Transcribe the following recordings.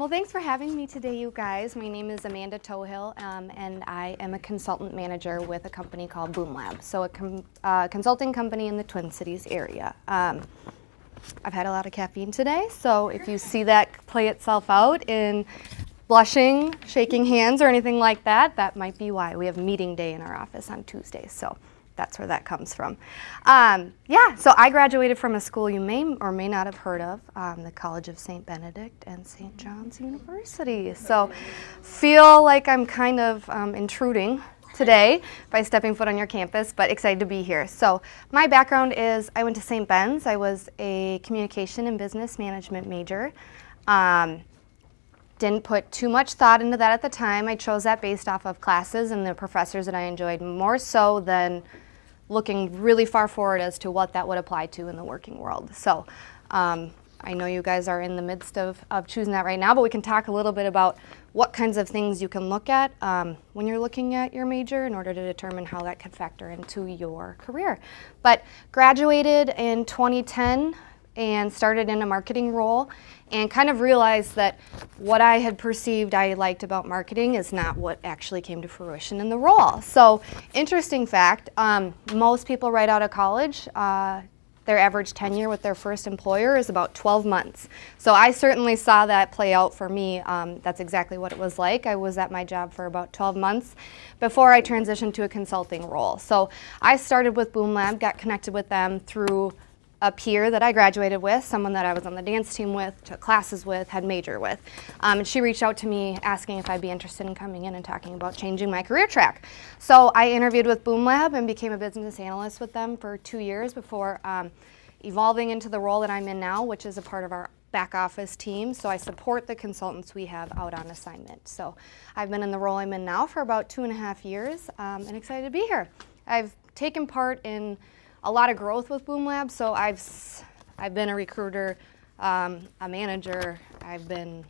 Well, thanks for having me today, you guys. My name is Amanda Tohill, and I am a consultant manager with a company called Boom Lab, so a consulting company in the Twin Cities area. I've had a lot of caffeine today, so if you see that play itself out in blushing, shaking hands, or anything like that, that might be why. We have meeting day in our office on Tuesdays, so that's where that comes from. Yeah, so I graduated from a school you may or may not have heard of, the College of St. Benedict and St. John's University. So feel like I'm kind of intruding today by stepping foot on your campus, but excited to be here. So my background is I went to St. Ben's. I was a communication and business management major. Didn't put too much thought into that at the time. I chose that based off of classes and the professors that I enjoyed more so than looking really far forward as to what that would apply to in the working world. So I know you guys are in the midst of choosing that right now, but we can talk a little bit about what kinds of things you can look at when you're looking at your major in order to determine how that could factor into your career. But graduated in 2010 and started in a marketing role and kind of realized that what I had perceived I liked about marketing is not what actually came to fruition in the role. So interesting fact, most people right out of college, their average tenure with their first employer is about 12 months. So I certainly saw that play out for me. That's exactly what it was like. I was at my job for about 12 months before I transitioned to a consulting role. So I started with Boom Lab, got connected with them through a peer that I graduated with, someone that I was on the dance team with, took classes with, had major with. And she reached out to me asking if I'd be interested in coming in and talking about changing my career track. So I interviewed with Boom Lab and became a business analyst with them for 2 years before evolving into the role that I'm in now, which is a part of our back office team. So I support the consultants we have out on assignment. So I've been in the role I'm in now for about 2.5 years and excited to be here. I've taken part in a lot of growth with Boom Lab, so I've been a recruiter, a manager. I've been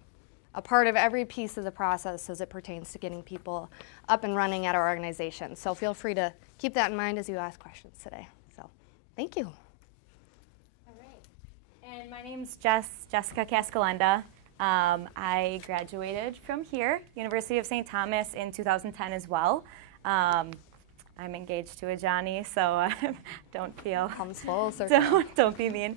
a part of every piece of the process as it pertains to getting people up and running at our organization. So feel free to keep that in mind as you ask questions today. So thank you. All right. And my name's Jessica Cascalenda. I graduated from here, University of St. Thomas, in 2010 as well. I'm engaged to a Johnny, so don't feel Comes full circle. don't be mean.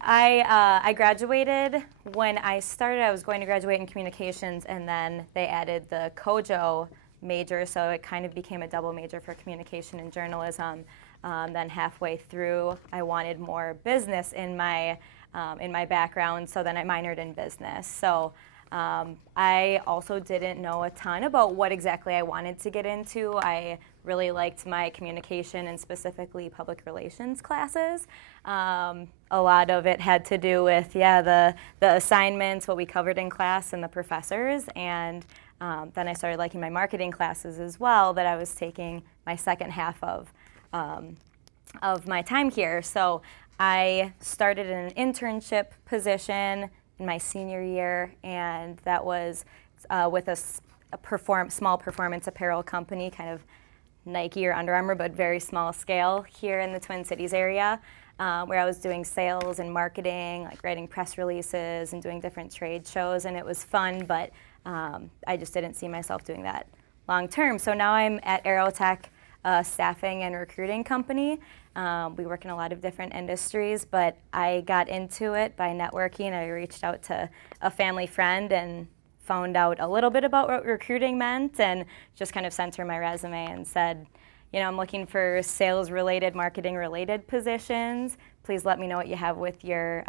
I graduated when I started. I was going to graduate in communications, and then they added the Kojo major, so it kind of became a double major for communication and journalism. Then halfway through, I wanted more business in my background, so then I minored in business. So. I also didn't know a ton about what exactly I wanted to get into. I really liked my communication and specifically public relations classes. A lot of it had to do with, the assignments, what we covered in class, and the professors. And then I started liking my marketing classes as well that I was taking my second half of my time here. So I started in an internship position in my senior year, and that was with a small performance apparel company, kind of Nike or Under Armour, but very small scale here in the Twin Cities area, where I was doing sales and marketing, like writing press releases and doing different trade shows, and it was fun, but I just didn't see myself doing that long term. So now I'm at Aerotech, a staffing and recruiting company. We work in a lot of different industries, but I got into it by networking. I reached out to a family friend and found out a little bit about what recruiting meant and just kind of sent her my resume and said, I'm looking for sales-related, marketing-related positions. Please let me know what you have with your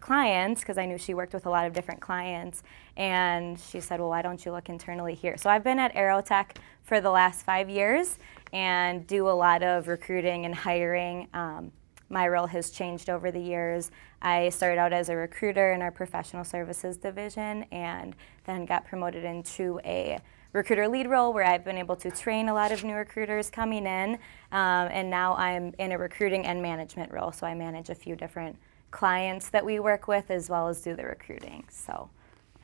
clients, because I knew she worked with a lot of different clients. And she said, well, why don't you look internally here? So I've been at Aerotech for the last 5 years and do a lot of recruiting and hiring. My role has changed over the years. I started out as a recruiter in our professional services division and then got promoted into a recruiter lead role where I've been able to train a lot of new recruiters coming in, and now I'm in a recruiting and management role, so I manage a few different clients that we work with as well as do the recruiting. So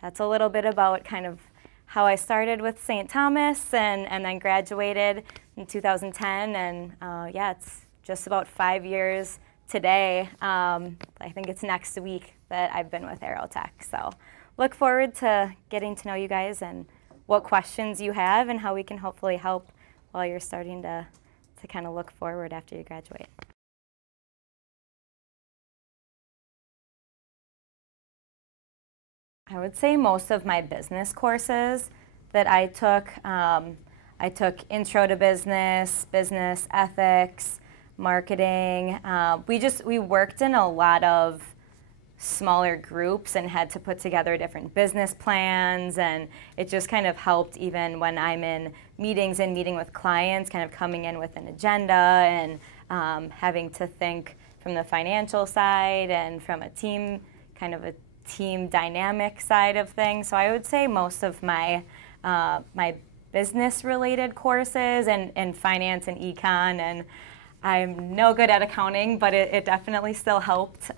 that's a little bit about kind of how I started with St. Thomas and then graduated in 2010, and it's just about 5 years today. I think it's next week that I've been with Aerotech, so look forward to getting to know you guys and what questions you have and how we can hopefully help while you're starting to kind of look forward after you graduate. I would say most of my business courses that I took Intro to Business, Business Ethics, Marketing. We worked in a lot of smaller groups and had to put together different business plans, and it just kind of helped even when I'm in meetings and meeting with clients, kind of coming in with an agenda and having to think from the financial side and from a team, kind of a team dynamic side of things. So I would say most of my my business-related courses and finance and econ, and I'm no good at accounting, but it definitely still helped.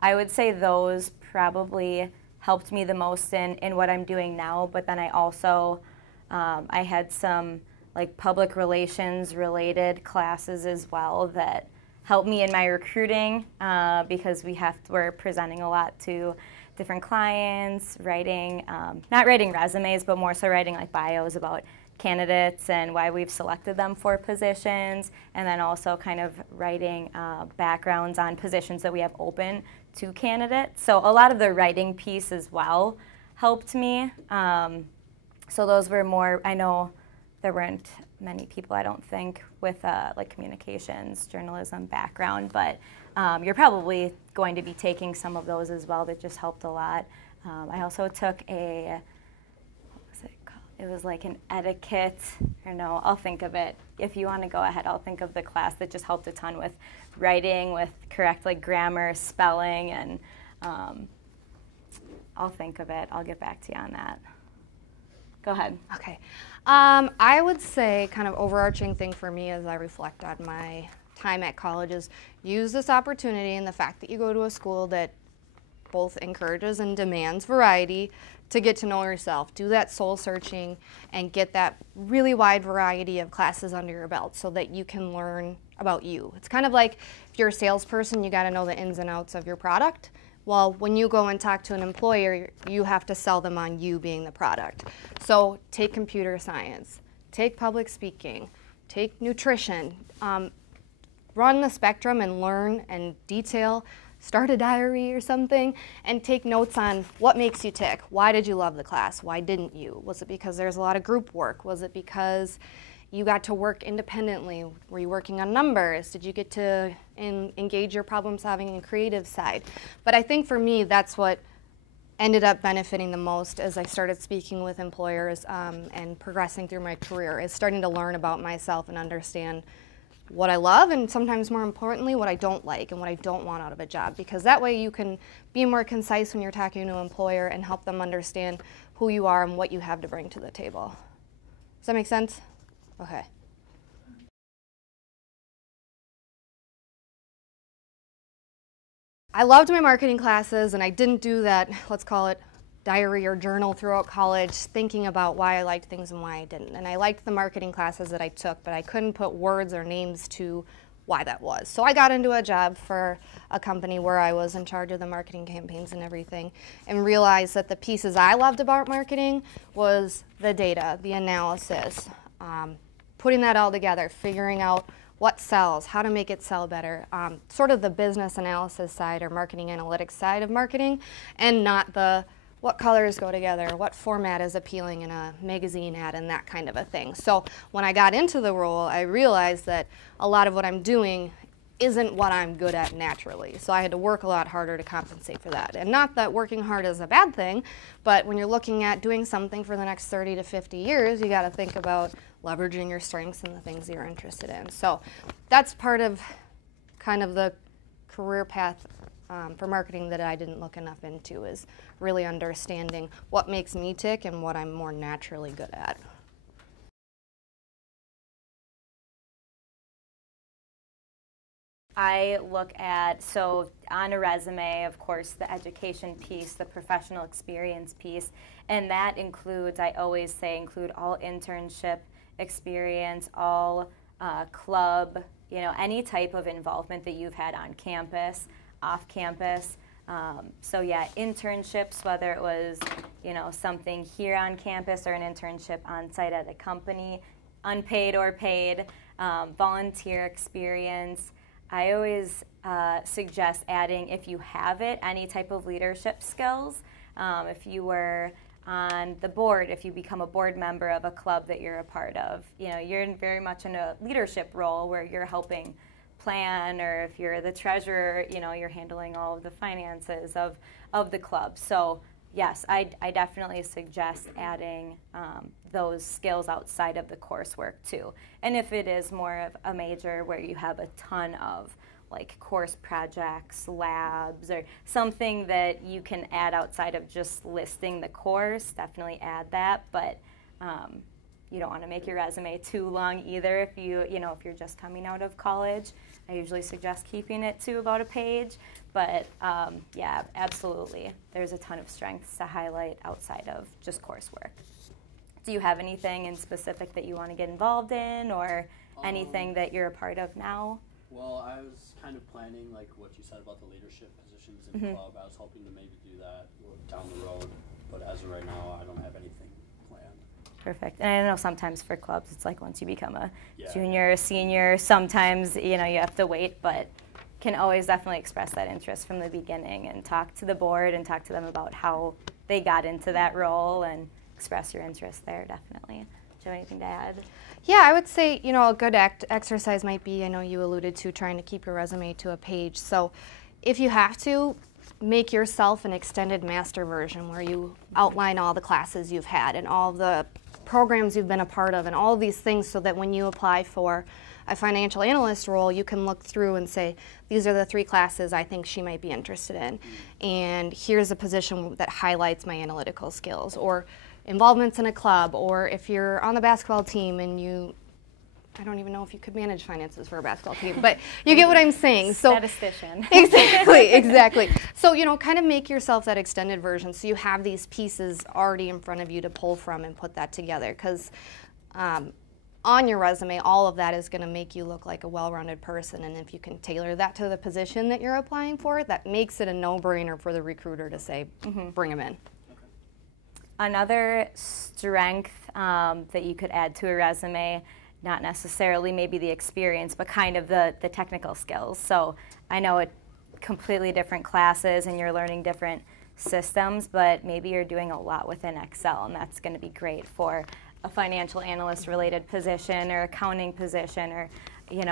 I would say those probably helped me the most in what I'm doing now, but then I also, I had some like public relations related classes as well that helped me in my recruiting because we're presenting a lot to different clients, writing, not writing resumes, but more so writing like bios about candidates and why we've selected them for positions, and then also kind of writing backgrounds on positions that we have open to candidates. So a lot of the writing piece as well helped me. So those were more, I know there weren't many people, I don't think, with like communications, journalism background, but you're probably going to be taking some of those as well that just helped a lot. I also took it was like an etiquette, or no, I'll think of it. If you want to go ahead, I'll think of the class that just helped a ton with writing, with correct like grammar, spelling, and I'll think of it. I'll get back to you on that. Go ahead. Okay. I would say kind of overarching thing for me as I reflect on my time at college is use this opportunity and the fact that you go to a school that both encourages and demands variety to get to know yourself. Do that soul searching and get that really wide variety of classes under your belt so that you can learn about you. It's kind of like if you're a salesperson, you got to know the ins and outs of your product. Well, when you go and talk to an employer, you have to sell them on you being the product. So take computer science, take public speaking, take nutrition, run the spectrum and learn and detail. Start a diary or something and take notes on what makes you tick. Why did you love the class? Why didn't you? Was it because there's a lot of group work? Was it because you got to work independently? Were you working on numbers? Did you get to engage your problem solving and creative side? But I think for me, that's what ended up benefiting the most as I started speaking with employers and progressing through my career, is starting to learn about myself and understand what I love, and sometimes more importantly, what I don't like and what I don't want out of a job, because that way you can be more concise when you're talking to an employer and help them understand who you are and what you have to bring to the table. Does that make sense? Okay. I loved my marketing classes, and I didn't do that, let's call it diary or journal throughout college, thinking about why I liked things and why I didn't. And I liked the marketing classes that I took, but I couldn't put words or names to why that was. So I got into a job for a company where I was in charge of the marketing campaigns and everything, and realized that the pieces I loved about marketing was the data, the analysis, putting that all together, figuring out what sells, how to make it sell better, sort of the business analysis side or marketing analytics side of marketing, and not the what colors go together, what format is appealing in a magazine ad, and that kind of a thing. So when I got into the role, I realized that a lot of what I'm doing isn't what I'm good at naturally. So I had to work a lot harder to compensate for that. And not that working hard is a bad thing, but when you're looking at doing something for the next 30 to 50 years, you got to think about leveraging your strengths and the things you're interested in. So that's part of kind of the career path for marketing that I didn't look enough into, is really understanding what makes me tick and what I'm more naturally good at. I look at, so on a resume, of course, the education piece, the professional experience piece, and that includes, I always say, include all internship experience, all club, any type of involvement that you've had on campus, off campus. So yeah, internships, whether it was, something here on campus or an internship on site at a company, unpaid or paid, volunteer experience. I always suggest adding, if you have it, any type of leadership skills. If you were on the board, if you become a board member of a club that you're a part of, you're very much in a leadership role where you're helping plan, or if you're the treasurer, you're handling all of the finances of the club. So yes, I definitely suggest adding those skills outside of the coursework too. And if it is more of a major where you have a ton of course projects, labs, or something that you can add outside of just listing the course, definitely add that. But you don't want to make your resume too long either. If if you're just coming out of college, I usually suggest keeping it to about a page. But yeah, absolutely, there's a ton of strengths to highlight outside of just coursework. Do you have anything in specific that you want to get involved in, or anything that you're a part of now? Well, I was kind of planning, like what you said about the leadership positions in the club. I was hoping to maybe do that down the road, but as of right now, I don't have anything planned. Perfect. And I know sometimes for clubs, it's like once you become a junior or senior, sometimes, you have to wait, but can always definitely express that interest from the beginning and talk to the board and talk to them about how they got into that role and express your interest there, definitely. Do you have anything to add? Yeah, I would say, a good exercise might be, I know you alluded to trying to keep your resume to a page. So if you have to, make yourself an extended master version where you outline all the classes you've had and all the programs you've been a part of and all of these things, so that when you apply for a financial analyst role, you can look through and say, these are the 3 classes I think she might be interested in. And here's a position that highlights my analytical skills, or involvements in a club, or if you're on the basketball team and I don't even know if you could manage finances for a basketball team, but you get what I'm saying. So statistician. Exactly. So, kind of make yourself that extended version so you have these pieces already in front of you to pull from and put that together. Because on your resume, all of that is going to make you look like a well-rounded person. And if you can tailor that to the position that you're applying for, that makes it a no-brainer for the recruiter to say, bring them in. Another strength that you could add to a resume, not necessarily maybe the experience, but kind of the technical skills. So I know it's completely different classes and you're learning different systems, but maybe you're doing a lot within Excel, and that's going to be great for a financial analyst related position or accounting position, or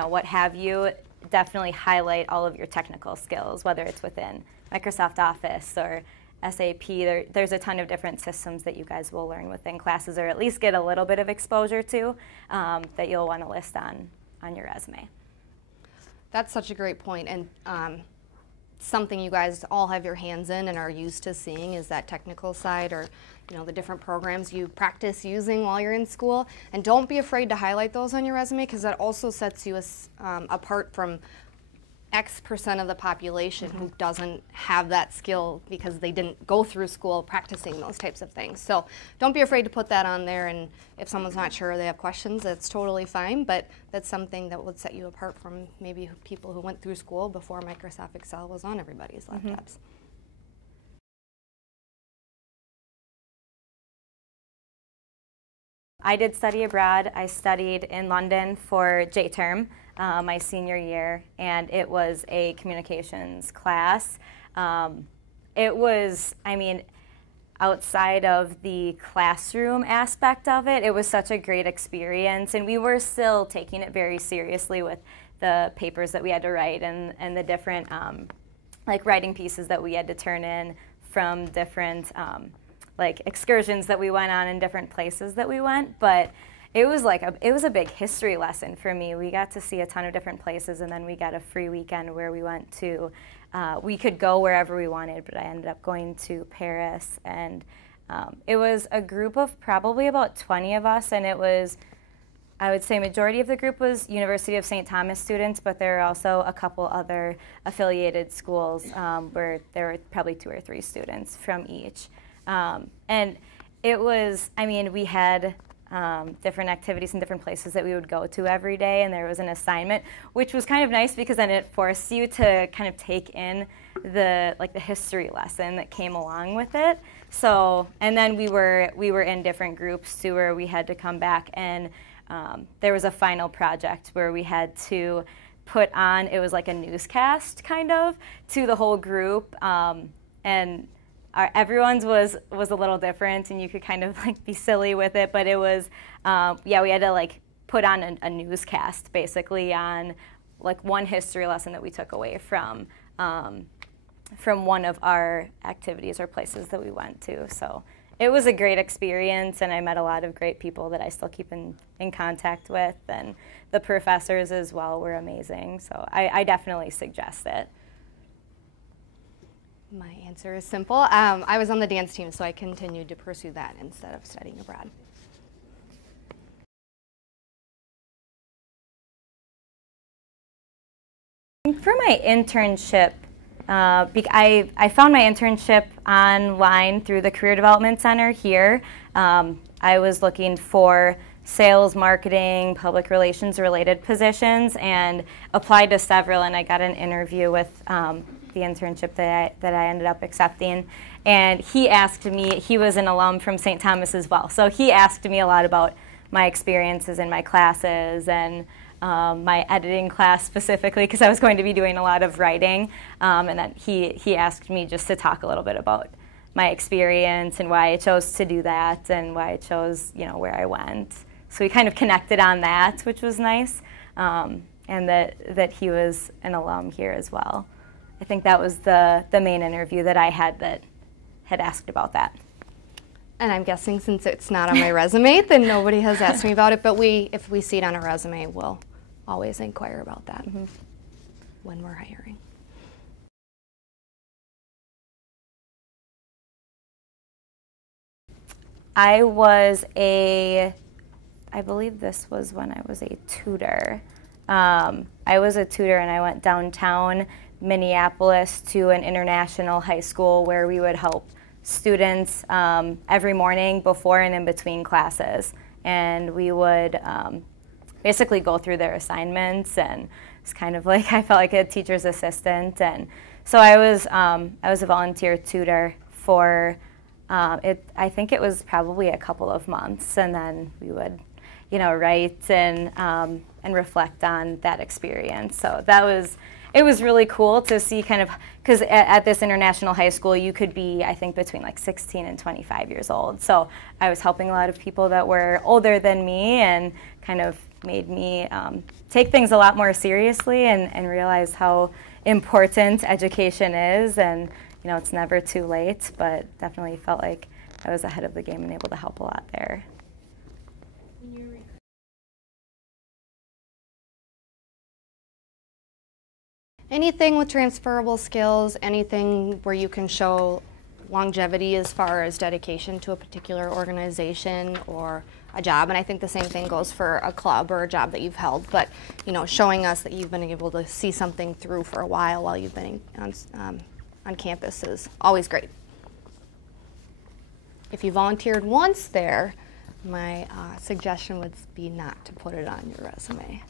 what have you. Definitely highlight all of your technical skills, whether it's within Microsoft Office or SAP. There's a ton of different systems that you guys will learn within classes, or at least get a little bit of exposure to, that you'll want to list on your resume. That's such a great point, and something you guys all have your hands in and are used to seeing is that technical side, or the different programs you practice using while you're in school. And don't be afraid to highlight those on your resume, because that also sets you apart from X% of the population who doesn't have that skill because they didn't go through school practicing those types of things. So don't be afraid to put that on there, and if someone's not sure or they have questions, that's totally fine, but that's something that would set you apart from maybe people who went through school before Microsoft Excel was on everybody's laptops. I did study abroad. I studied in London for J-term, my senior year, and it was a communications class. It was, outside of the classroom aspect of it, it was such a great experience, and we were still taking it very seriously with the papers that we had to write and the different writing pieces that we had to turn in from different excursions that we went on in different places that we went. But it was a big history lesson for me. We got to see a ton of different places, and then we got a free weekend where we went to, we could go wherever we wanted, but I ended up going to Paris, and it was a group of probably about 20 of us, and it was, I would say majority of the group was University of St. Thomas students, but there were also a couple other affiliated schools where there were probably 2 or 3 students from each. And it was, we had different activities in different places that we would go to every day, and there was an assignment, which was kind of nice because then it forced you to kind of take in the history lesson that came along with it. So, and then we were in different groups too, where we had to come back, and there was a final project where we had to put on, it was like a newscast kind of to the whole group, and everyone's was a little different, and you could kind of like be silly with it, but it was, yeah, we had to like put on a newscast basically on like one history lesson that we took away from one of our activities or places that we went to. So it was a great experience, and I met a lot of great people that I still keep in contact with, and the professors as well were amazing. So I definitely suggest it. My answer is simple. I was on the dance team, so I continued to pursue that instead of studying abroad. For my internship, I found my internship online through the Career Development Center here. I was looking for sales, marketing, public relations related positions, and applied to several, and I got an interview with the internship that I ended up accepting. And he asked me, he was an alum from St. Thomas as well, so he asked me a lot about my experiences in my classes and my editing class specifically, because I was going to be doing a lot of writing, and then he asked me just to talk a little bit about my experience and why I chose to do that and why I chose, where I went. So we kind of connected on that, which was nice, and that he was an alum here as well. I think that was the main interview that I had that had asked about that. And I'm guessing since it's not on my resume, then nobody has asked me about it, but if we see it on a resume, we'll always inquire about that when we're hiring. I believe this was when I was a tutor. I was a tutor, and I went downtown Minneapolis to an international high school where we would help students every morning before and in between classes, and we would basically go through their assignments, and it's kind of like I felt like a teacher's assistant. And so I was a volunteer tutor for I think it was probably a couple of months, and then we would write and reflect on that experience. So it was really cool to see kind of, because at this international high school you could be, I think, between like 16 and 25 years old. So I was helping a lot of people that were older than me, and kind of made me take things a lot more seriously and realize how important education is. And it's never too late, but definitely felt like I was ahead of the game and able to help a lot there. Anything with transferable skills, anything where you can show longevity as far as dedication to a particular organization or a job, and I think the same thing goes for a club or a job that you've held, but showing us that you've been able to see something through for a while you've been on campus is always great. If you volunteered once there, my suggestion would be not to put it on your resume.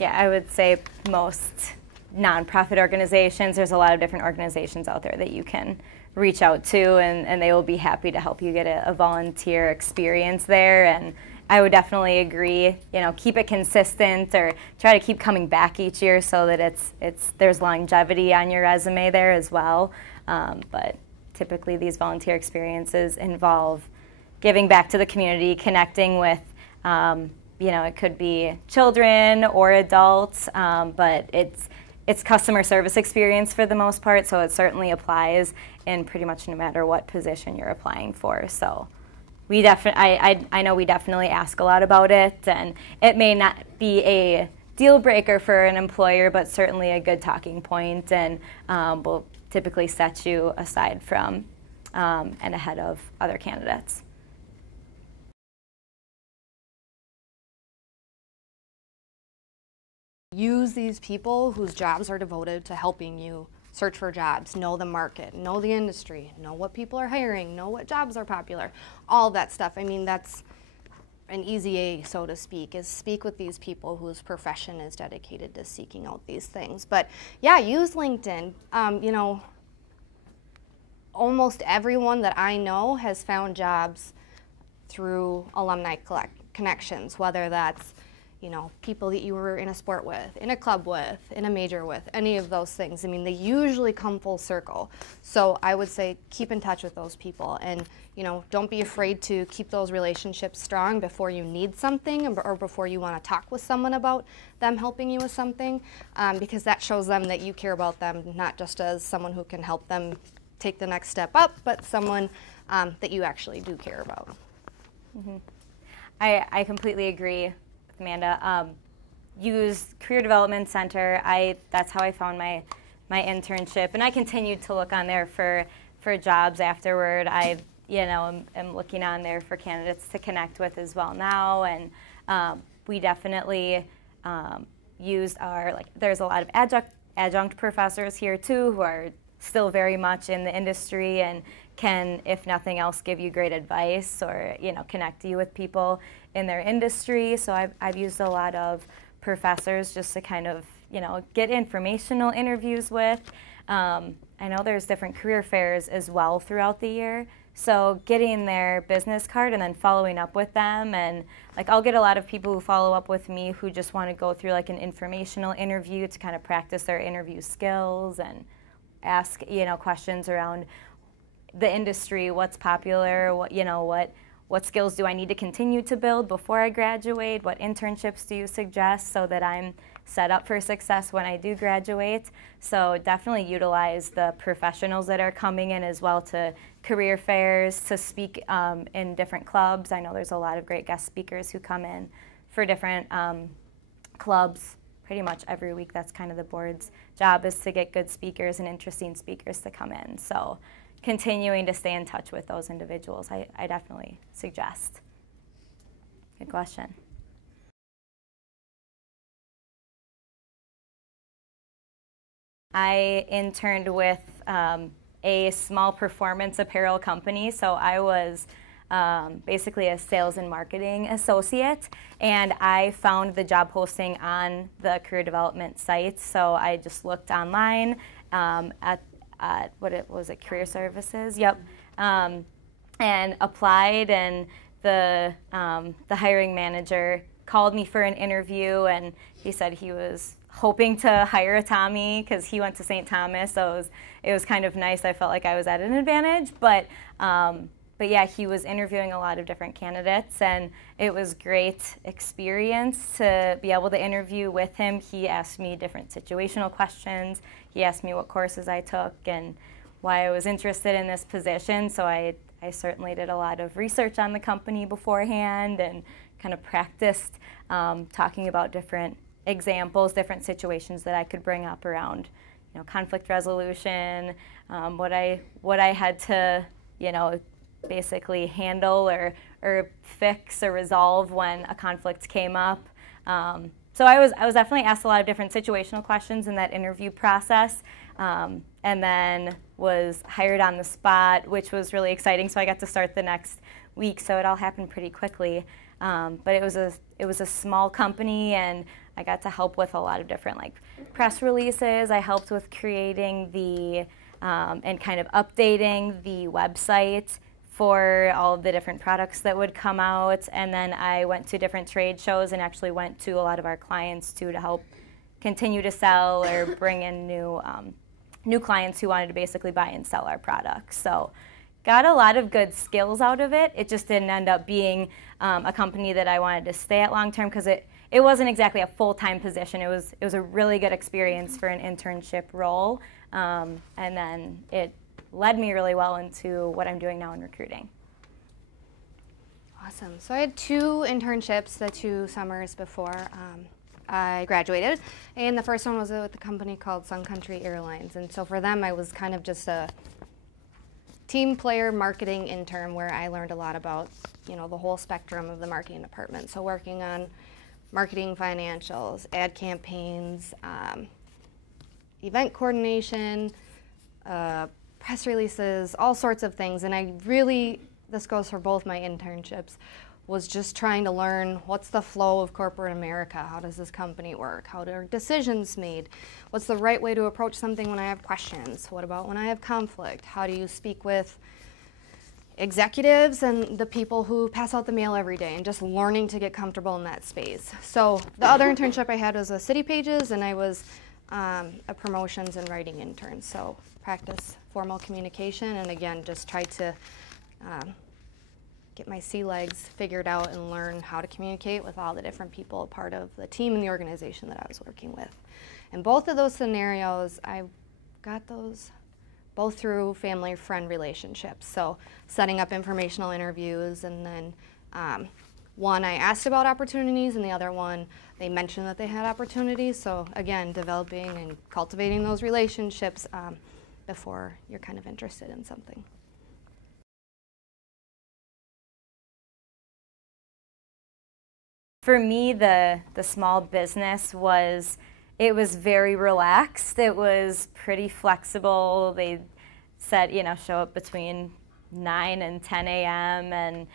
Yeah, I would say most nonprofit organizations, there's a lot of different organizations out there that you can reach out to, and they will be happy to help you get a volunteer experience there. And I would definitely agree, keep it consistent, or try to keep coming back each year so that there's longevity on your resume there as well. But typically these volunteer experiences involve giving back to the community, connecting with it could be children or adults, but it's customer service experience for the most part, so it certainly applies in pretty much no matter what position you're applying for. So I know we definitely ask a lot about it, and it may not be a deal breaker for an employer, but certainly a good talking point, and will typically set you aside from and ahead of other candidates. Use these people whose jobs are devoted to helping you search for jobs, know the market, know the industry, know what people are hiring, know what jobs are popular, all that stuff. I mean, an easy A, so to speak, is speak with these people whose profession is dedicated to seeking out these things. But yeah, use LinkedIn. You know, almost everyone that I know has found jobs through alumni connections, whether that's, you know, people that you were in a sport with, in a club with, in a major with, any of those things. I mean, they usually come full circle. So I would say keep in touch with those people, and, you know, don't be afraid to keep those relationships strong before you need something or before you want to talk with someone about them helping you with something, because that shows them that you care about them, not just as someone who can help them take the next step up, but someone that you actually do care about. Mm-hmm. I completely agree with Amanda. Use Career Development Center. That's how I found my internship, and I continued to look on there for jobs afterward. I am looking on there for candidates to connect with as well now, and we definitely used there's a lot of adjunct professors here too who are still very much in the industry and can, if nothing else, give you great advice or, you know, connect you with people in their industry. So I've used a lot of professors just to kind of, you know, get informational interviews with. I know there's different career fairs as well throughout the year. So getting their business card and then following up with them, and like I'll get a lot of people who follow up with me who just want to go through like an informational interview to kind of practice their interview skills and ask, you know, questions around the industry, what's popular, what skills do I need to continue to build before I graduate, what internships do you suggest so that I'm set up for success when I do graduate. So definitely utilize the professionals that are coming in as well to career fairs to speak in different clubs. I know there's a lot of great guest speakers who come in for different clubs pretty much every week. That's kind of the board's job, is to get good speakers and interesting speakers to come in. So continuing to stay in touch with those individuals, I definitely suggest. Good question. I interned with a small performance apparel company, so I was basically a sales and marketing associate, and I found the job posting on the career development site. So I just looked online at Career Services? Yep, and applied, and the hiring manager called me for an interview, and he said he was hoping to hire a Tommy because he went to St. Thomas, so it was kind of nice. I felt like I was at an advantage, but yeah, he was interviewing a lot of different candidates, and it was great experience to be able to interview with him. He asked me different situational questions. He asked me what courses I took and why I was interested in this position. So I certainly did a lot of research on the company beforehand and kind of practiced talking about different examples, different situations that I could bring up around, you know, conflict resolution, what I had to, you know, basically handle or fix or resolve when a conflict came up. So I was definitely asked a lot of different situational questions in that interview process, and then was hired on the spot, which was really exciting. So I got to start the next week, so it all happened pretty quickly. But it was a small company, and I got to help with a lot of different like press releases. I helped with creating the and kind of updating the website for all of the different products that would come out. And then I went to different trade shows and actually went to a lot of our clients too to help continue to sell or bring in new clients who wanted to basically buy and sell our products. So got a lot of good skills out of it. It just didn't end up being a company that I wanted to stay at long term because it wasn't exactly a full-time position. It was a really good experience for an internship role. And then it led me really well into what I'm doing now in recruiting. Awesome. So I had 2 internships the 2 summers before I graduated, and the first one was with a company called Sun Country Airlines. And so for them, I was kind of just a team player marketing intern where I learned a lot about, you know, the whole spectrum of the marketing department. So working on marketing financials, ad campaigns, event coordination, press releases, all sorts of things. And I really, this goes for both my internships, was just trying to learn what's the flow of corporate America, how does this company work, how are decisions made, what's the right way to approach something when I have questions, what about when I have conflict, how do you speak with executives and the people who pass out the mail every day, and just learning to get comfortable in that space. So the other internship I had was with City Pages, and I was a promotions and writing intern. So practice formal communication, and again, just try to get my sea legs figured out and learn how to communicate with all the different people a part of the team and the organization that I was working with. And both of those scenarios, I got those both through family-friend relationships. So setting up informational interviews, and then one I asked about opportunities, and the other one they mentioned that they had opportunities. So again, developing and cultivating those relationships before you're kind of interested in something. For me, the small business it was very relaxed. It was pretty flexible. They said, show up between 9 and 10 a.m. and,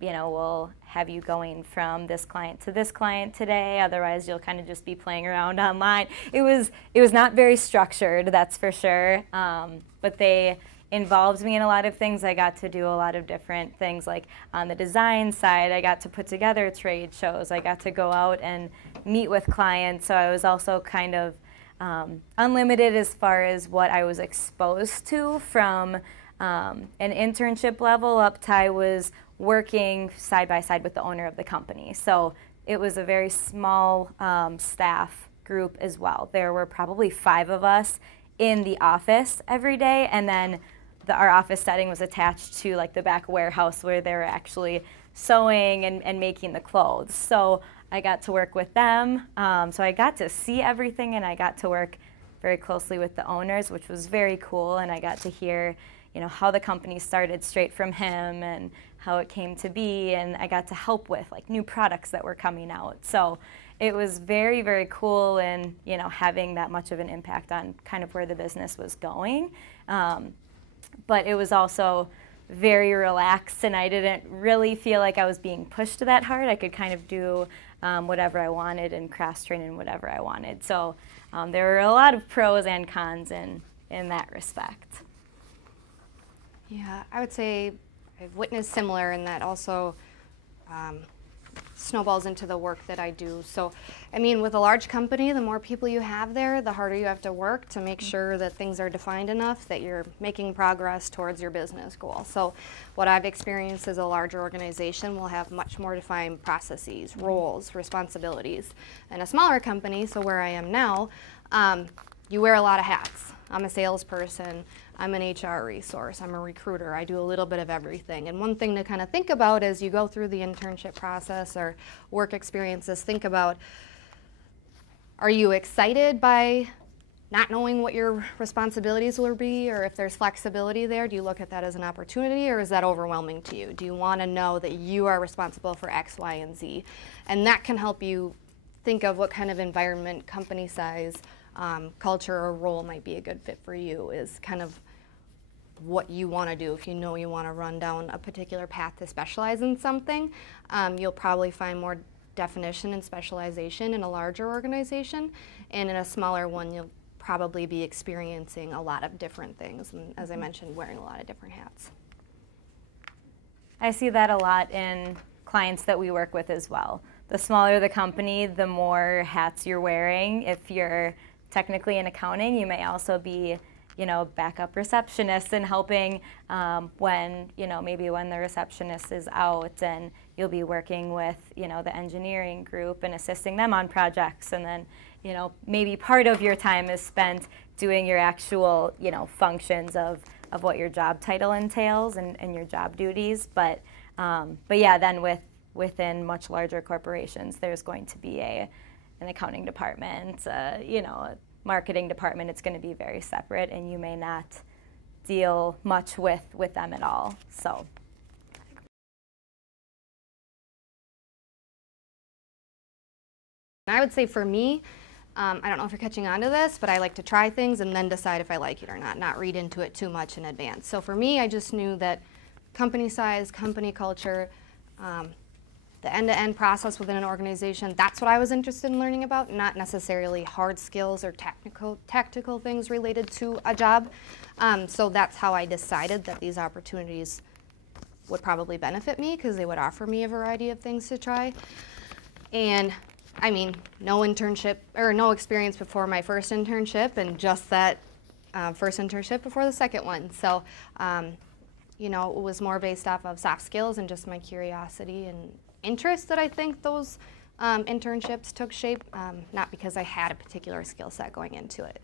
we'll have you going from this client to this client today. Otherwise, you'll kind of just be playing around online. It was not very structured, that's for sure. But they involved me in a lot of things. I got to do a lot of different things, like on the design side, I got to put together trade shows. I got to go out and meet with clients. So I was also kind of unlimited as far as what I was exposed to, from an internship level up to I was working side by side with the owner of the company. So it was a very small staff group as well. There were probably 5 of us in the office every day, and then our office setting was attached to like the back warehouse where they were actually sewing and making the clothes. So I got to work with them. So I got to see everything, and I got to work very closely with the owners, which was very cool. And I got to hear, how the company started straight from him and how it came to be. And I got to help with like new products that were coming out. So it was very, very cool, and having that much of an impact on kind of where the business was going. But it was also very relaxed, and I didn't really feel like I was being pushed that hard. I could kind of do whatever I wanted and cross-train in whatever I wanted. So there were a lot of pros and cons in that respect. Yeah, I would say I've witnessed similar in that also snowballs into the work that I do. So, I mean, with a large company, the more people you have there, the harder you have to work to make sure that things are defined enough that you're making progress towards your business goal. So what I've experienced as a larger organization will have much more defined processes, roles, responsibilities. And a smaller company, so where I am now, you wear a lot of hats. I'm a salesperson, I'm an HR resource, I'm a recruiter, I do a little bit of everything. And one thing to kind of think about as you go through the internship process or work experiences, think about, are you excited by not knowing what your responsibilities will be, or if there's flexibility there? Do you look at that as an opportunity, or is that overwhelming to you? Do you want to know that you are responsible for X, Y, and Z? And that can help you think of what kind of environment, company size, culture or role might be a good fit for you, is kind of what you want to do. If you know you want to run down a particular path to specialize in something, you'll probably find more definition and specialization in a larger organization, and in a smaller one you'll probably be experiencing a lot of different things, and as I mentioned, wearing a lot of different hats. I see that a lot in clients that we work with as well. The smaller the company, the more hats you're wearing. If you're technically in accounting, you may also be, backup receptionist and helping when, maybe when the receptionist is out, and you'll be working with, the engineering group and assisting them on projects. And then, maybe part of your time is spent doing your actual, functions of what your job title entails and your job duties. But yeah, then within much larger corporations, there's going to be an accounting department, a marketing department. It's going to be very separate, and you may not deal much with them at all. So I would say for me, I don't know if you're catching on to this, but I like to try things and then decide if I like it or not read into it too much in advance. So for me, I just knew that company size, company culture, the end-to-end process within an organization, that's what I was interested in learning about, not necessarily hard skills or tactical things related to a job. So that's how I decided that these opportunities would probably benefit me, because they would offer me a variety of things to try. And I mean, no internship or no experience before my first internship, and just that first internship before the second one. So, you know, it was more based off of soft skills and just my curiosity and interest that I think those internships took shape, not because I had a particular skill set going into it.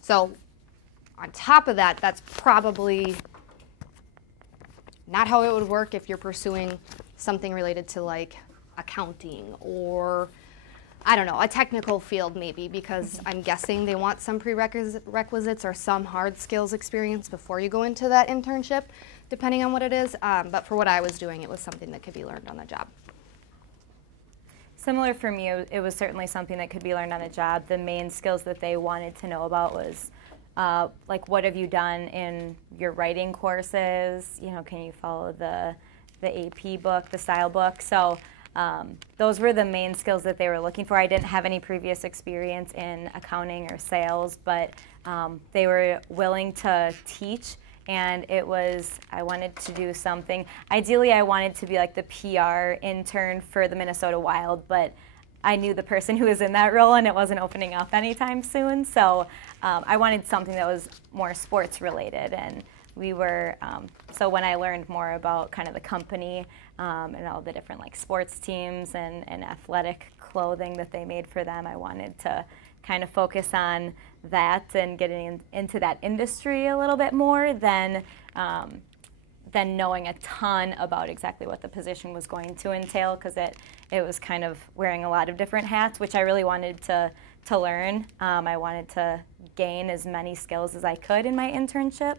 So on top of that, that's probably not how it would work if you're pursuing something related to like accounting or, I don't know, a technical field maybe, because I'm guessing they want some prerequisites or some hard skills experience before you go into that internship, depending on what it is. But for what I was doing, it was something that could be learned on the job. Similar for me, it was certainly something that could be learned on the job. The main skills that they wanted to know about was like, what have you done in your writing courses? You know, can you follow the AP book, the style book? So those were the main skills that they were looking for. I didn't have any previous experience in accounting or sales, but they were willing to teach. And it was, I wanted to do something. Ideally, I wanted to be like the PR intern for the Minnesota Wild, but I knew the person who was in that role, and it wasn't opening up anytime soon. So I wanted something that was more sports related. And we were, so when I learned more about kind of the company and all the different like sports teams and athletic clothing that they made for them, I wanted to kind of focus on that and getting into that industry a little bit more than knowing a ton about exactly what the position was going to entail, because it was kind of wearing a lot of different hats, which I really wanted to learn. I wanted to gain as many skills as I could in my internship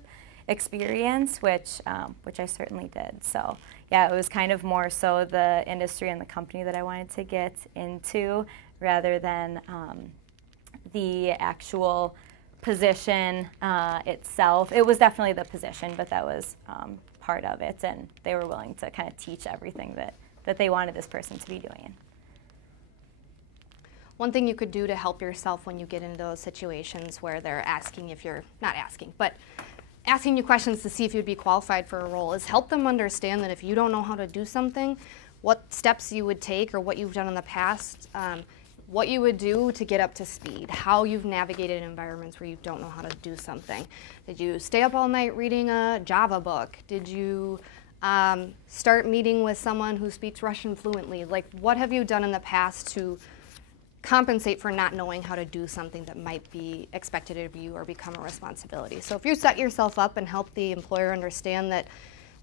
experience, which I certainly did. So yeah, it was kind of more so the industry and the company that I wanted to get into rather than the actual position itself. It was definitely the position, but that was part of it, and they were willing to kind of teach everything that they wanted this person to be doing. One thing you could do to help yourself when you get into those situations where they're asking if you're, not asking, but asking you questions to see if you'd be qualified for a role, is help them understand that if you don't know how to do something, what steps you would take or what you've done in the past, what you would do to get up to speed, how you've navigated environments where you don't know how to do something. Did you stay up all night reading a Java book? Did you start meeting with someone who speaks Russian fluently? Like, what have you done in the past to compensate for not knowing how to do something that might be expected of you or become a responsibility? So if you set yourself up and help the employer understand that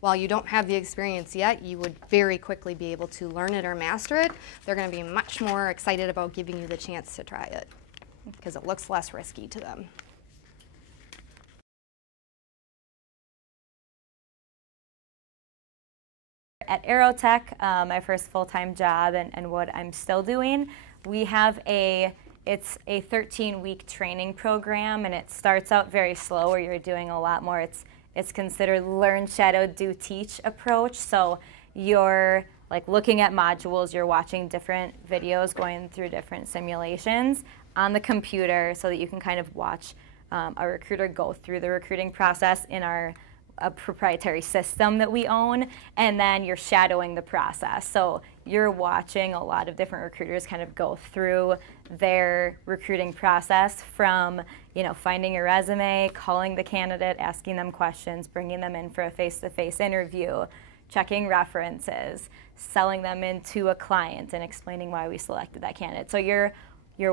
while you don't have the experience yet, you would very quickly be able to learn it or master it, they're going to be much more excited about giving you the chance to try it because it looks less risky to them. At Aerotech, my first full-time job and what I'm still doing, we have it's a 13-week training program, and it starts out very slow where you're doing a lot more. It's considered learn, shadow, do, teach approach. So you're like looking at modules, you're watching different videos, going through different simulations on the computer so that you can kind of watch a recruiter go through the recruiting process in a proprietary system that we own, and then you're shadowing the process. So you're watching a lot of different recruiters kind of go through their recruiting process from, you know, finding a resume, calling the candidate, asking them questions, bringing them in for a face-to-face interview, checking references, selling them into a client, and explaining why we selected that candidate. So you're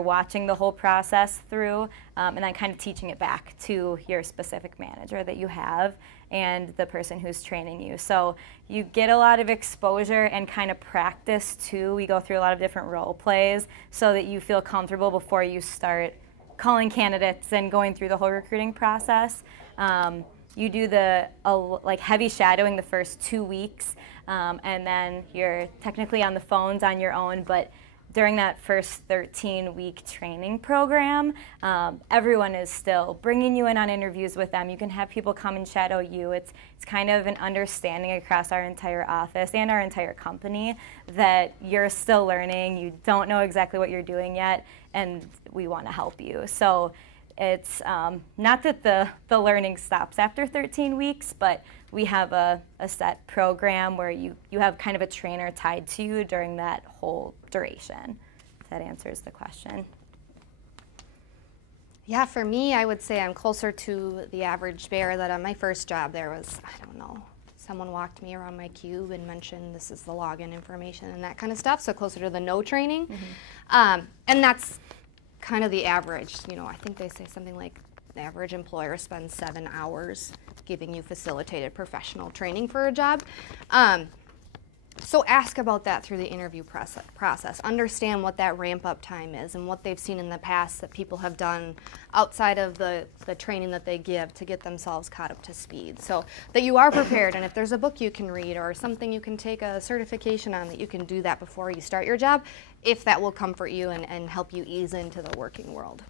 watching the whole process through and then kind of teaching it back to your specific manager that you have and the person who's training you. So you get a lot of exposure and kind of practice too. We go through a lot of different role plays so that you feel comfortable before you start calling candidates and going through the whole recruiting process. You do like heavy shadowing the first 2 weeks, and then you're technically on the phones on your own, but during that first 13-week training program, everyone is still bringing you in on interviews with them. You can have people come and shadow you. It's kind of an understanding across our entire office and our entire company that you're still learning, you don't know exactly what you're doing yet, and we want to help you. So it's not that the learning stops after 13 weeks, but we have a set program where you have kind of a trainer tied to you during that whole duration. If that answers the question. Yeah, for me, I would say I'm closer to the average bear. That on my first job there was, I don't know, someone walked me around my cube and mentioned this is the login information and that kind of stuff, so closer to the no training. And that's kind of the average. You know, I think they say something like the average employer spends 7 hours giving you facilitated professional training for a job. So ask about that through the interview process. Understand what that ramp-up time is and what they've seen in the past that people have done outside of the training that they give to get themselves caught up to speed. So that you are prepared, and if there's a book you can read or something you can take a certification on, that you can do that before you start your job, if that will comfort you and help you ease into the working world.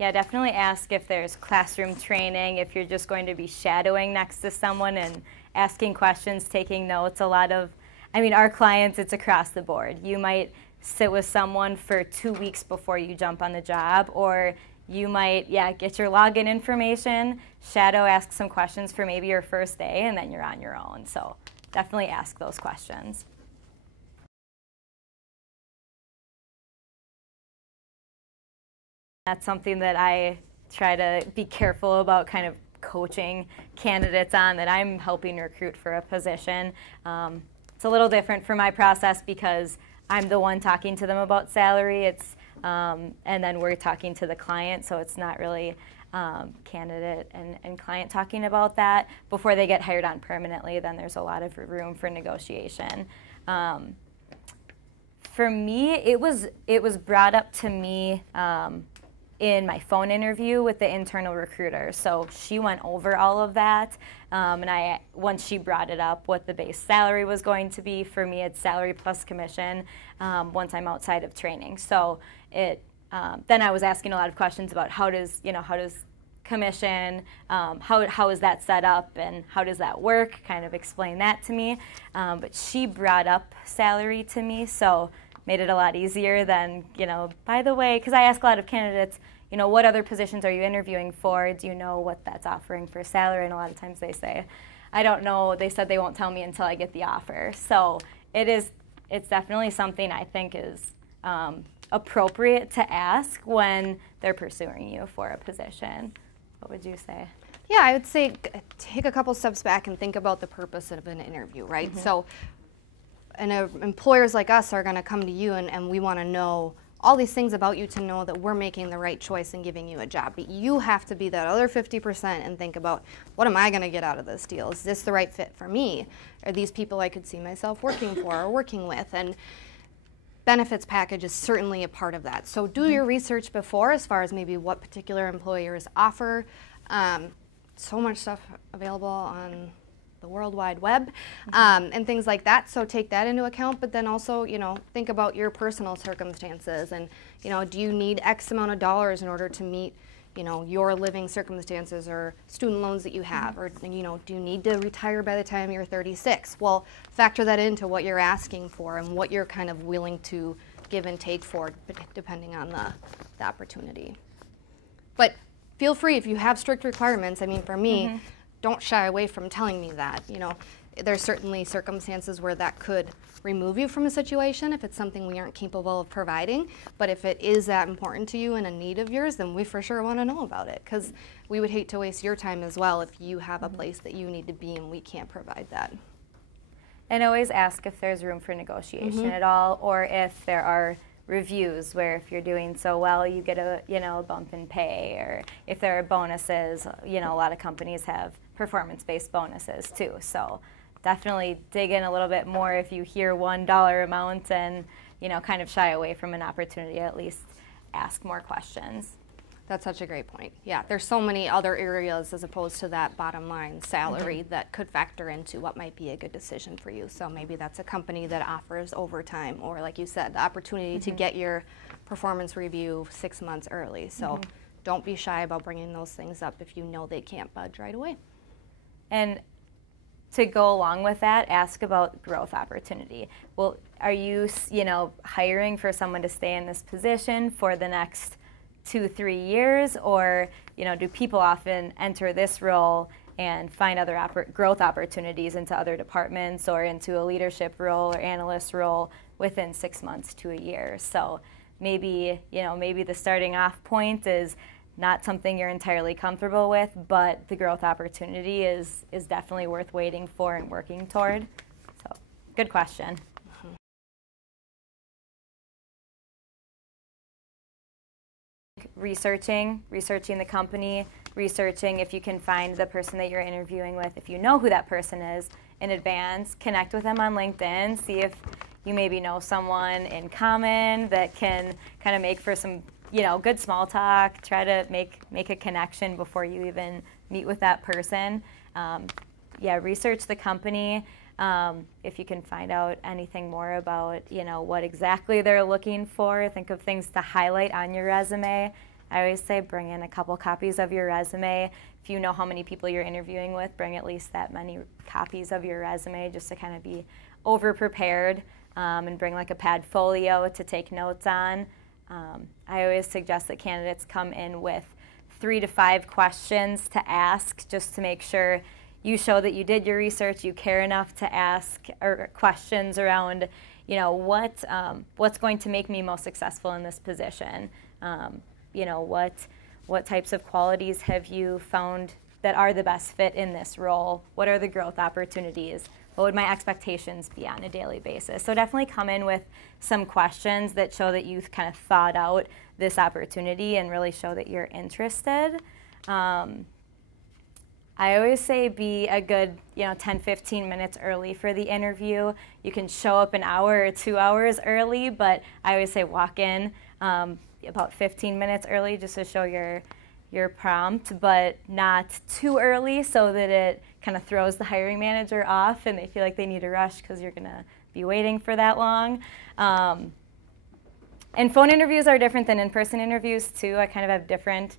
Yeah, definitely ask if there's classroom training, if you're just going to be shadowing next to someone and asking questions, taking notes. Our clients, it's across the board. You might sit with someone for 2 weeks before you jump on the job, or you might, get your login information, shadow, ask some questions for maybe your first day, and then you're on your own. So definitely ask those questions. That's something that I try to be careful about kind of coaching candidates on, that I'm helping recruit for a position. It's a little different for my process because I'm the one talking to them about salary. And then we're talking to the client, so it's not really candidate and client talking about that. Before they get hired on permanently, then there's a lot of room for negotiation. For me, it was brought up to me in my phone interview with the internal recruiter. So she went over all of that, and once she brought it up, what the base salary was going to be. For me, it's salary plus commission once I'm outside of training. So then I was asking a lot of questions about how does commission, how is that set up, and how does that work? Kind of explain that to me. But she brought up salary to me, so made it a lot easier than, by the way, because I ask a lot of candidates, what other positions are you interviewing for? Do you know what that's offering for salary? And a lot of times they say, I don't know. They said they won't tell me until I get the offer. So it's definitely something I think is appropriate to ask when they're pursuing you for a position. What would you say? Yeah, I would say take a couple steps back and think about the purpose of an interview, right? So employers like us are going to come to you, and we want to know all these things about you to know that we're making the right choice in giving you a job. But you have to be that other 50% and think about, what am I going to get out of this deal? Is this the right fit for me? Are these people I could see myself working for or working with? And benefits package is certainly a part of that. So do your research before, as far as maybe what particular employers offer. So much stuff available on the World Wide Web, and things like that. So take that into account, but then also, think about your personal circumstances, and, do you need X amount of dollars in order to meet, your living circumstances or student loans that you have, or, do you need to retire by the time you're 36? Well, factor that into what you're asking for and what you're kind of willing to give and take for, depending on the opportunity. But feel free, if you have strict requirements, for me, don't shy away from telling me that. There's certainly circumstances where that could remove you from a situation if it's something we aren't capable of providing. But if it is that important to you and a need of yours, then we for sure want to know about it, because we would hate to waste your time as well if you have a place that you need to be and we can't provide that. And always ask if there's room for negotiation at all, or if there are reviews where if you're doing so well you get a bump in pay, or if there are bonuses. A lot of companies have performance-based bonuses too, so definitely dig in a little bit more if you hear $1 amount and kind of shy away from an opportunity. At least ask more questions. That's such a great point. Yeah, there's so many other areas as opposed to that bottom line salary that could factor into what might be a good decision for you. So maybe that's a company that offers overtime, or like you said, the opportunity to get your performance review 6 months early. So don't be shy about bringing those things up if you know they can't budge right away. And to go along with that, ask about growth opportunity. Well, are you, hiring for someone to stay in this position for the next 2-3 years, or do people often enter this role and find other growth opportunities into other departments or into a leadership role or analyst role within 6 months to a year? So maybe the starting off point is not something you're entirely comfortable with, but the growth opportunity is definitely worth waiting for and working toward. So good question. Researching the company, researching if you can find the person that you're interviewing with, if you know who that person is in advance, connect with them on LinkedIn, see if you maybe know someone in common that can kind of make for some good small talk. Try to make a connection before you even meet with that person. Research the company. If you can find out anything more about what exactly they're looking for, think of things to highlight on your resume. I always say bring in a couple copies of your resume. If you know how many people you're interviewing with, bring at least that many copies of your resume just to kind of be over prepared, and bring like a padfolio to take notes on. I always suggest that candidates come in with 3 to 5 questions to ask, just to make sure you show that you did your research, you care enough to ask questions around, what's going to make me most successful in this position? What types of qualities have you found that are the best fit in this role? What are the growth opportunities? What would my expectations be on a daily basis? So definitely come in with some questions that show that you've kind of thought out this opportunity and really show that you're interested. I always say be a good 10-15 minutes early for the interview. You can show up an hour or 2 hours early, but I always say walk in about 15 minutes early just to show your prompt, but not too early so that it kind of throws the hiring manager off and they feel like they need to rush because you're going to be waiting for that long. And phone interviews are different than in-person interviews too. I kind of have different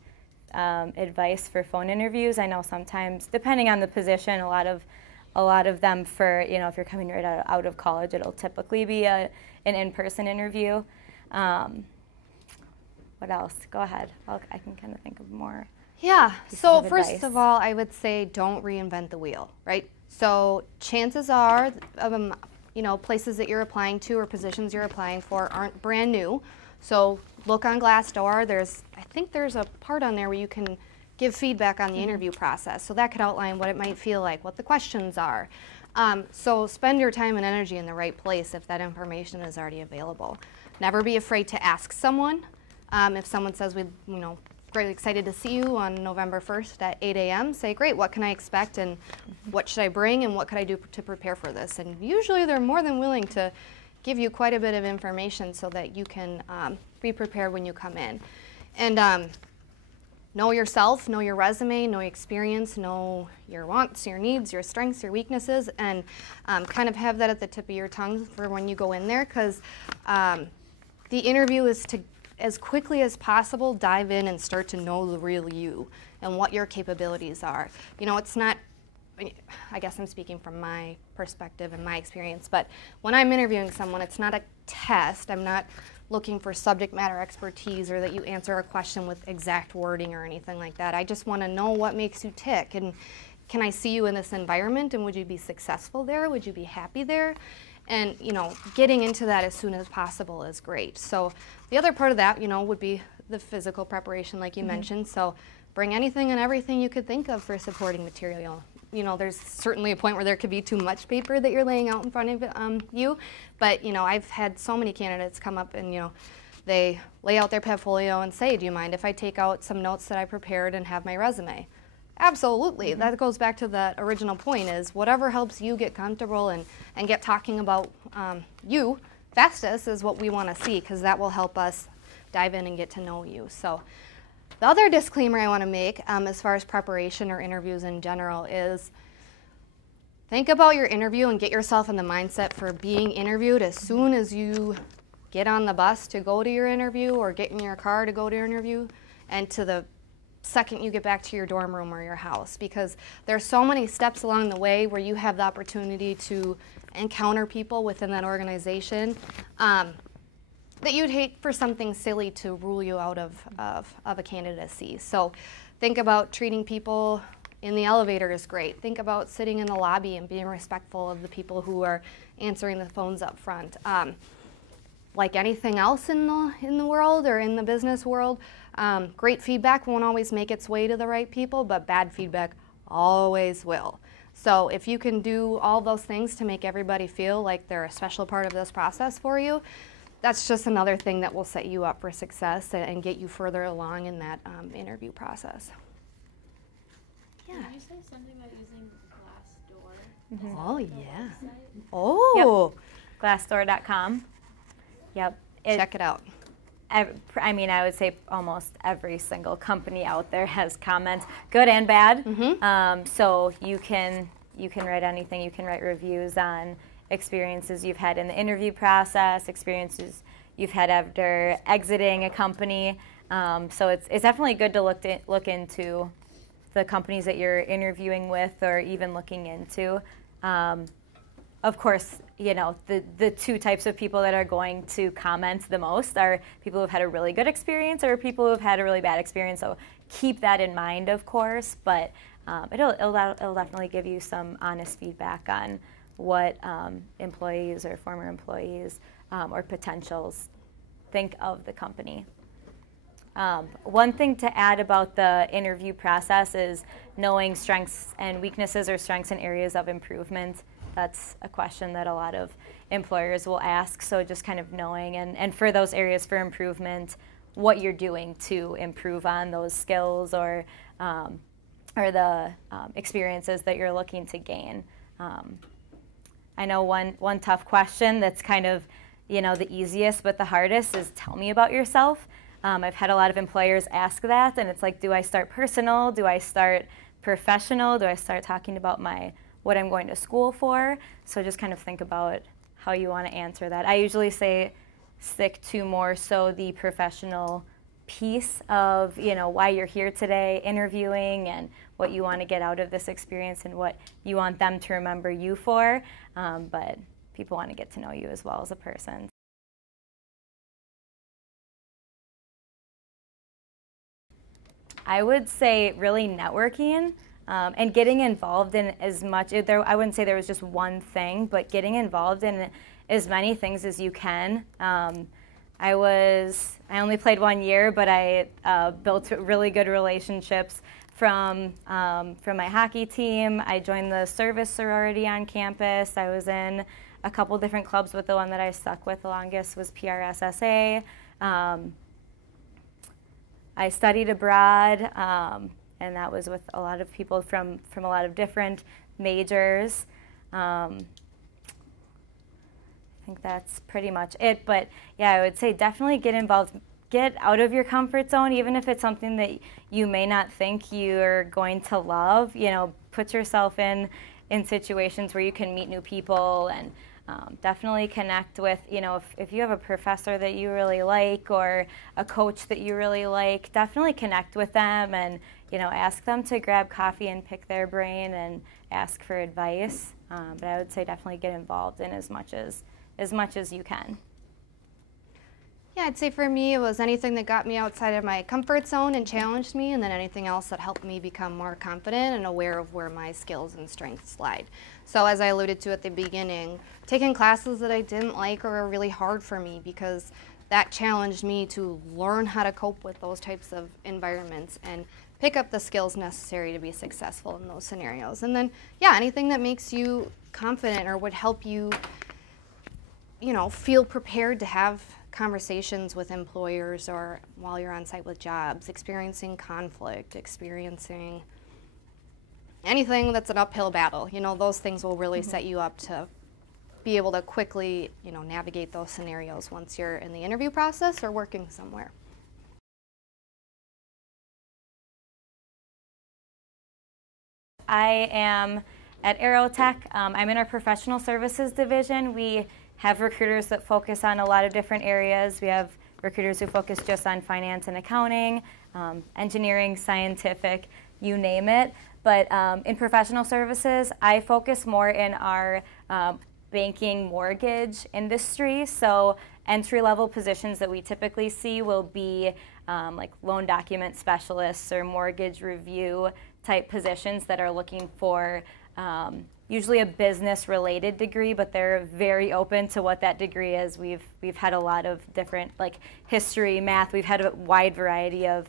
advice for phone interviews. I know sometimes, depending on the position, a lot of them for, if you're coming right out of college, it'll typically be an in-person interview. What else? Go ahead. I can kind of think of more. Yeah, so first of all, I would say don't reinvent the wheel, right? So chances are, places that you're applying to or positions you're applying for aren't brand new. So look on Glassdoor. I think there's a part on there where you can give feedback on the interview process. So that could outline what it might feel like, what the questions are. So spend your time and energy in the right place if that information is already available. Never be afraid to ask someone. If someone says, we're really excited to see you on November 1st at 8 a.m., say, great, what can I expect and what should I bring and what could I do to prepare for this? And usually they're more than willing to give you quite a bit of information so that you can be prepared when you come in. And know yourself, know your resume, know your experience, know your wants, your needs, your strengths, your weaknesses, and kind of have that at the tip of your tongue for when you go in there, because the interview is to, as quickly as possible, dive in and start to know the real you and what your capabilities are. It's not, I guess I'm speaking from my perspective and my experience, but when I'm interviewing someone, it's not a test. I'm not looking for subject matter expertise or that you answer a question with exact wording or anything like that. I just want to know what makes you tick, and can I see you in this environment, and would you be successful there? Would you be happy there? And getting into that as soon as possible is great. So the other part of that, would be the physical preparation, like you mentioned. So bring anything and everything you could think of for supporting material. There's certainly a point where there could be too much paper that you're laying out in front of you. But I've had so many candidates come up and they lay out their portfolio and say, do you mind if I take out some notes that I prepared and have my resume? Absolutely. That goes back to that original point, is whatever helps you get comfortable and get talking about you fastest is what we want to see, because that will help us dive in and get to know you. So The other disclaimer I want to make as far as preparation or interviews in general is think about your interview and get yourself in the mindset for being interviewed as soon as you get on the bus to go to your interview or get in your car to go to your interview, and to the second you get back to your dorm room or your house, because there's so many steps along the way where you have the opportunity to encounter people within that organization that you'd hate for something silly to rule you out of a candidacy. So think about treating people in the elevator is great. Think about sitting in the lobby and being respectful of the people who are answering the phones up front. Like anything else in the world or in the business world, great feedback won't always make its way to the right people, but bad feedback always will. So if you can do all those things to make everybody feel like they're a special part of this process for you, that's just another thing that will set you up for success and get you further along in that interview process. Yeah. Did you say something about using Glassdoor? Oh, yeah. Oh. Yep. Glassdoor.com. Yep. Check it out. I mean, I would say almost every single company out there has comments, good and bad. So you can write anything. You can write reviews on experiences you've had in the interview process, experiences you've had after exiting a company. So it's definitely good to look into the companies that you're interviewing with or even looking into. Of course, you know, the two types of people that are going to comment the most are people who've had a really good experience or people who've had a really bad experience. So keep that in mind, of course, but it'll definitely give you some honest feedback on what employees or former employees or potentials think of the company. One thing to add about the interview process is knowing strengths and weaknesses or strengths and areas of improvement. That's a question that a lot of employers will ask, so just kind of knowing, and for those areas for improvement, what you're doing to improve on those skills or the experiences that you're looking to gain. I know one tough question that's kind of, you know, the easiest but the hardest is tell me about yourself. I've had a lot of employers ask that, and it's like, do I start personal? Do I start professional? Do I start talking about what I'm going to school for? So just kind of think about how you want to answer that. I usually say stick to more so the professional piece of, you know, why you're here today interviewing and what you want to get out of this experience and what you want them to remember you for. But people want to get to know you as well as a person. I would say really networking and getting involved in as much. I wouldn't say there was just one thing, but getting involved in as many things as you can. I only played 1 year, but I built really good relationships from my hockey team. I joined the service sorority on campus. I was in a couple different clubs, but the one that I stuck with the longest was PRSSA. I studied abroad, and that was with a lot of people from a lot of different majors. I think that's pretty much it. But yeah, I would say definitely get involved. Get out of your comfort zone, even if it's something that you may not think you're going to love. You know, put yourself in situations where you can meet new people and definitely connect with, you know, if you have a professor that you really like or a coach that you really like, definitely connect with them and, you know, ask them to grab coffee and pick their brain and ask for advice. But I would say definitely get involved in as much as you can. Yeah, I'd say for me it was anything that got me outside of my comfort zone and challenged me, and then anything else that helped me become more confident and aware of where my skills and strengths lied. So as I alluded to at the beginning, taking classes that I didn't like or were really hard for me, because that challenged me to learn how to cope with those types of environments and pick up the skills necessary to be successful in those scenarios. And then, yeah, anything that makes you confident or would help you, you know, feel prepared to have conversations with employers or while you're on site with jobs, experiencing conflict, experiencing anything that's an uphill battle. You know, those things will really set you up to be able to quickly, you know, navigate those scenarios once you're in the interview process or working somewhere. I am at Aerotech. I'm in our professional services division. We have recruiters that focus on a lot of different areas. We have recruiters who focus just on finance and accounting, engineering, scientific, you name it. But in professional services, I focus more in our banking mortgage industry. So entry-level positions that we typically see will be like loan document specialists or mortgage review type positions that are looking for usually a business-related degree, but they're very open to what that degree is. We've had a lot of different, like history, math. We've had a wide variety of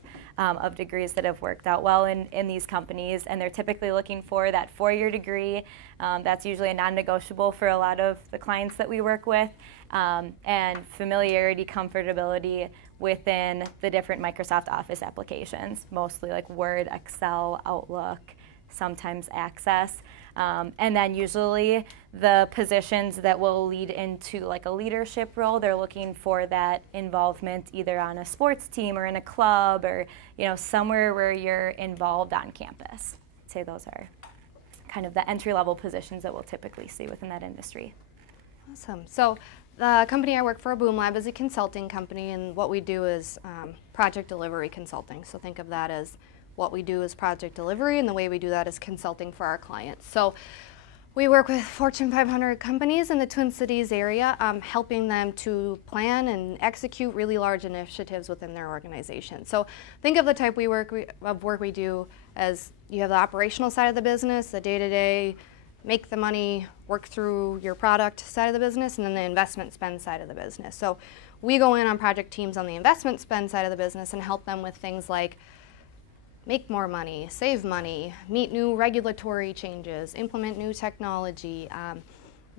degrees that have worked out well in these companies, and they're typically looking for that 4-year degree. That's usually a non-negotiable for a lot of the clients that we work with, and familiarity, comfortability within the different Microsoft Office applications, mostly like Word, Excel, Outlook, sometimes Access. And then usually the positions that will lead into like a leadership role, they're looking for that involvement either on a sports team or in a club or somewhere where you're involved on campus. I'd say those are kind of the entry-level positions that we'll typically see within that industry. Awesome. So the company I work for, Boom Lab, is a consulting company, and what we do is project delivery consulting. So think of that as what we do is project delivery, and the way we do that is consulting for our clients. So we work with Fortune 500 companies in the Twin Cities area, helping them to plan and execute really large initiatives within their organization. So think of the type of work we do as you have the operational side of the business, the day-to-day, make the money, work through your product side of the business, and then the investment spend side of the business. So we go in on project teams on the investment spend side of the business and help them with things like make more money, save money, meet new regulatory changes, implement new technology,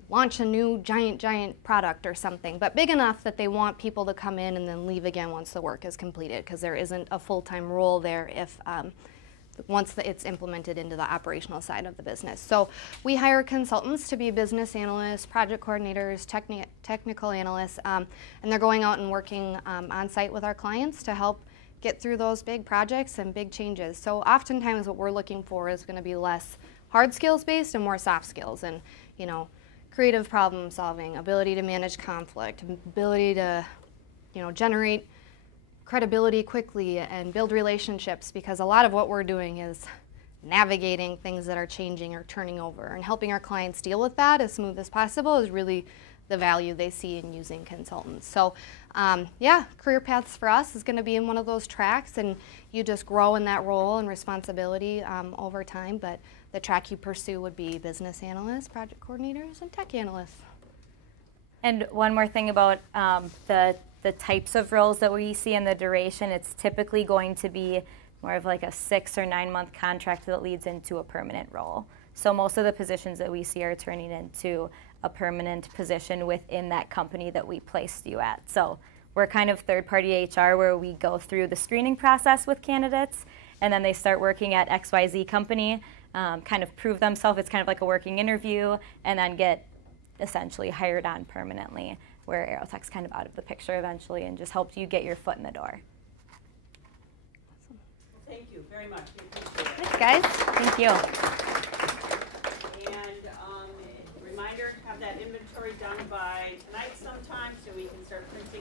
launch a new giant product or something, but big enough that they want people to come in and then leave again once the work is completed, because there isn't a full-time role there if once it's implemented into the operational side of the business. So we hire consultants to be business analysts, project coordinators, technical analysts, and they're going out and working on site with our clients to help get through those big projects and big changes. So oftentimes what we're looking for is going to be less hard skills based and more soft skills, and creative problem solving, ability to manage conflict, ability to generate credibility quickly and build relationships, because a lot of what we're doing is navigating things that are changing or turning over, and helping our clients deal with that as smooth as possible is really the value they see in using consultants. So yeah, career paths for us is going to be in one of those tracks, and you just grow in that role and responsibility over time, but the track you pursue would be business analysts, project coordinators, and tech analysts. And one more thing about the types of roles that we see in the duration, it's typically going to be more of like a 6 or 9 month contract that leads into a permanent role. So most of the positions that we see are turning into a permanent position within that company that we placed you at. So we're kind of third-party HR, where we go through the screening process with candidates, and then they start working at XYZ company, kind of prove themselves. It's kind of like a working interview, and then get essentially hired on permanently, where Aerotech's kind of out of the picture eventually and just helps you get your foot in the door. Well, thank you very much. We appreciate it. Thanks, guys. Thank you. And reminder to have that inventory done by tonight sometime so we can start printing